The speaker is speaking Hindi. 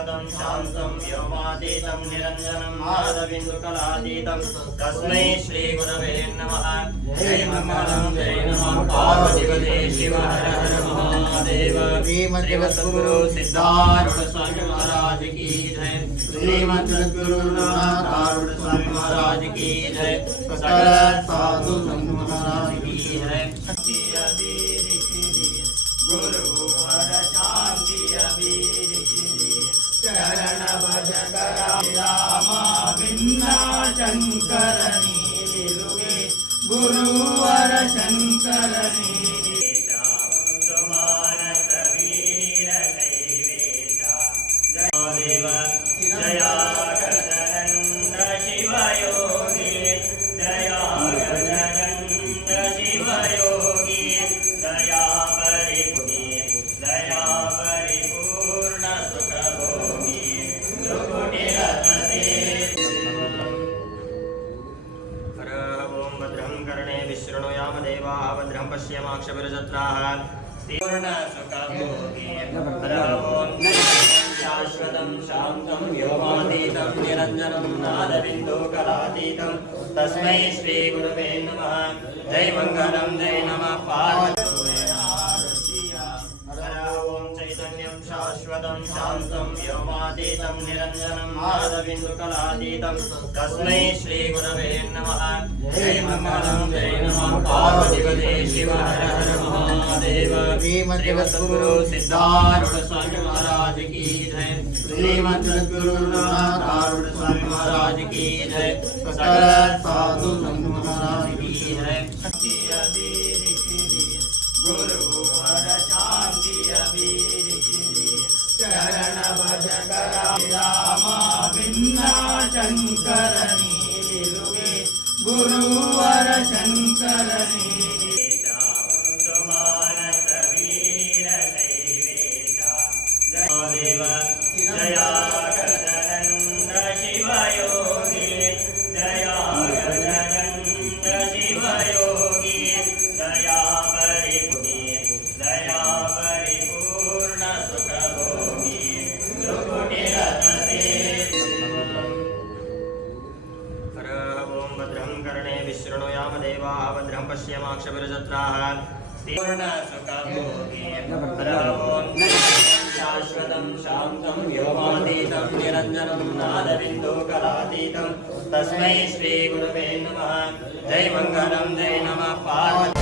शाश्वतं शान्तं व्योमातीतं निरञ्जनं नादबिन्दुकलातीतं तस्मै श्रीगुरवे नमः। जय मंगलं जय नमः पार्वतीपते शिव हर हर महादेव। श्रीमद्गुरु सिद्धारूढ़ स्वामी महाराज की जय। श्रीमद्गुरु नाथारूढ़ स्वामी महाराज की जय। सकल साधु संत महाराज की जय। गुरुवर शांति अबीर चरण भज रामा बिन्ना शंकरनी गुरुवर शंकरनी सुमानस वीर दैवेशा जय देव जया गजानंद शिव योगी जया गजानंद शिव योगी दया परिपूर्ण सुख भोगी सुकुटी रत्नसे। भद्रं कर्णे विशृणुयाम देवाः भद्रं पश्येमाक्षभिर्जत्राः पूर्ण सुख भोगी। शाश्वतं शान्तं व्योमातीतं निरञ्जनं नादबिन्दुकलातीतं तस्मै श्रीगुरवे नमः। जय मंगलं जय नमः पार्वती चैतन्यं शाश्वतं शान्तं व्योमातीतं निरञ्जनं नादबिन्दुकलातीतं तस्मै श्रीगुरवे नमः। जय मंगलं जय नमः पार्वतीपते शिव हर हर महादेव। श्रीमद्गुरु सिद्धारूढ़ स्वामी महाराज की जय। श्रीमद्गुरु नाथारूढ़ स्वामी महाराज की जय। सकल साधु संत महाराज की जय। गुरुवर शांति अबीर चरण भज रामा बिन्ना शंकरनी गुरुवर शंकरनी सुमानस वीर दैवेशा जय देव जया गजानंद शिव योगी जया गजानंद शिव योगी दया परिपूर्ण सुख भोगी सुकुटी रत्नसे। भद्रं कर्णे विशृणुयाम देवाः भद्रं पश्येमाक्षभिर्जत्राः पूर्ण सुख भोगी। शाश्वतं शान्तं व्योमातीतं निरञ्जनं नादबिन्दुकलातीतं तस्मै श्रीगुरवे नमः। जय मंगलं जय नमः पार्वती